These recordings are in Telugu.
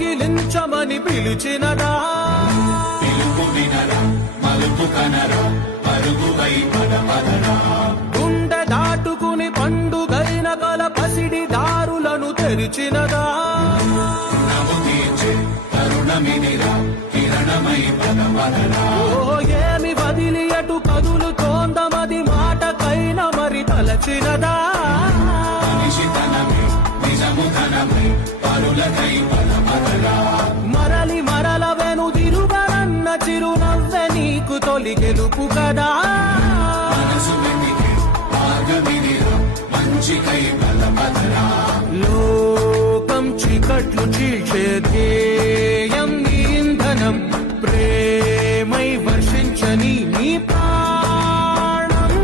కౌగిలించమని పిలిచినదా పిలుపు వినరా మలుపు కనరా పరుగువై పదపదరా గుండె దాటుకుని పండుగైన గల పసిడి దారులను తెరిచినదా నము తీర్చే తరుణమిదిరా కిరణమై పదపదరా ఓ ఏమి వదిలి అటు కదులుతోందమది మాటకైన మరి తలచినదా మనిషితనమే నిజముధనమై పరులకై పదపదరా మరలి మరల వెనుదిరుగరన్న చిరునవ్వె నీకు తొలి గెలుపు కదా మనసు వెతికే మార్గమిదిరా మంచికై పదపదరా లోకం చీకట్లు చీల్చే ధ్యేయం నీ ఇంధనం ప్రేమై వర్షించని నీ ప్రాణం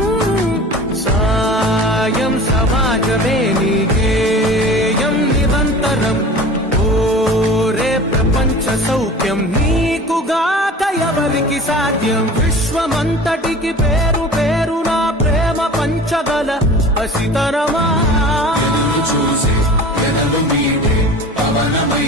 సాయం సమాజమే నీ గేయం నిరంతరం ఓరే ప్రపంచ సౌఖ్యం నీకుగాక ఎవరికి సాధ్యం విశ్వమంతటికి పేరు పేరు నా ప్రేమ పంచగల పసితరమా ఎదురు చూసే ఎదలు మీటే పవనమై